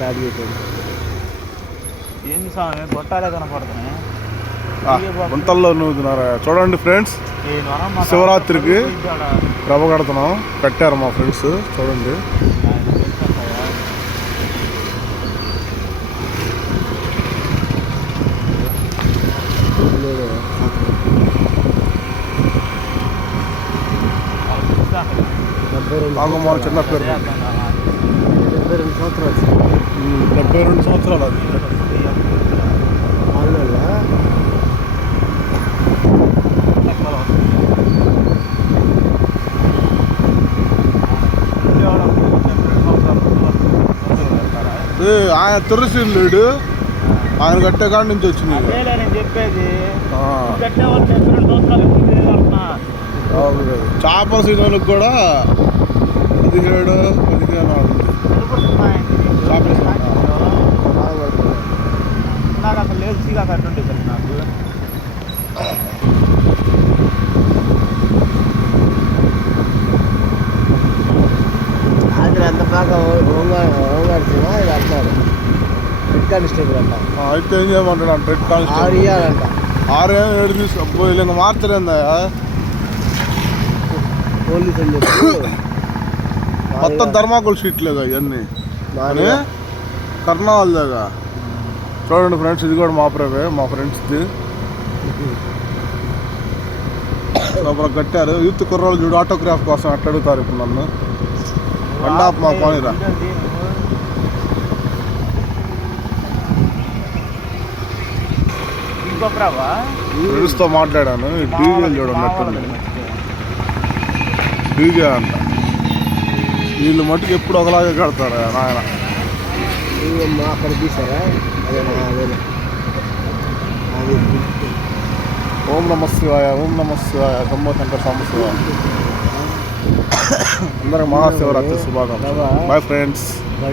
Start చేశాడు. ఏంది స్వామి గొట్టాలే కనపడుతున్నాయి. గుంతల్లో నూతున్నారు చూడండి ఫ్రెండ్స్. శివరాత్రికి ప్రభ కడుతున్నాం, కట్టారు మా ఫ్రెండ్స్ చూడండి. మా చిన్న పేరు 72 సంవత్సరాలు. 72 సంవత్సరాలు అది. ఆయన తులసిలు లేడు, ఆయన కట్టే కాడి నుంచి వచ్చింది. చెప్పేది చేపల సీజన్కి కూడా 17, 15 అవుతుంది చేపల సీజన్. నాకు అసలు లేదు సీగా కట్టుంటే సార్ నాకు. అది అంత బాగా ఓంగాడుతున్నా ఇది అంటారు హెడ్ కానిస్టేబుల్ అంట. అయితే ఏం చేయమంటాడు అంటే హెడ్ కానిస్టేబుల్ 6 ఇవ్వాలంట. 6 ఏడు తీసుకపోయి ఇంకా మార్చలేదా పోలీసు అని చెప్పి మొత్తం ధర్మాకుల షీట్లేగా ఇవన్నీ అని కర్ణావాళ్ళగా. చూడండి ఫ్రెండ్స్, ఇది కూడా మా ప్రేమే, మా ఫ్రెండ్స్ది. లోపల కట్టారు. యూత్ కుర్రోళ్ళు చూడు ఆటోగ్రాఫ్ కోసం అట్లా అడుగుతారు ఇప్పుడు నన్ను. బండాప్ మా పోనీరా. ఫ్రెండ్స్తో మాట్లాడాను. డీజేలు చూడన్నట్టుంది, డీజే అంట. వీళ్ళు మట్టుకు ఎప్పుడు ఒకలాగే కడతారు నాయన. అక్కడ తీసారా ఓం నమ శివాయ, ఓం నమ శివాయ, శంభో శంకర సాంబ శివాయ. అందరికి మహాశివరాత్రి శుభాకాంక్షలు. Bye friends.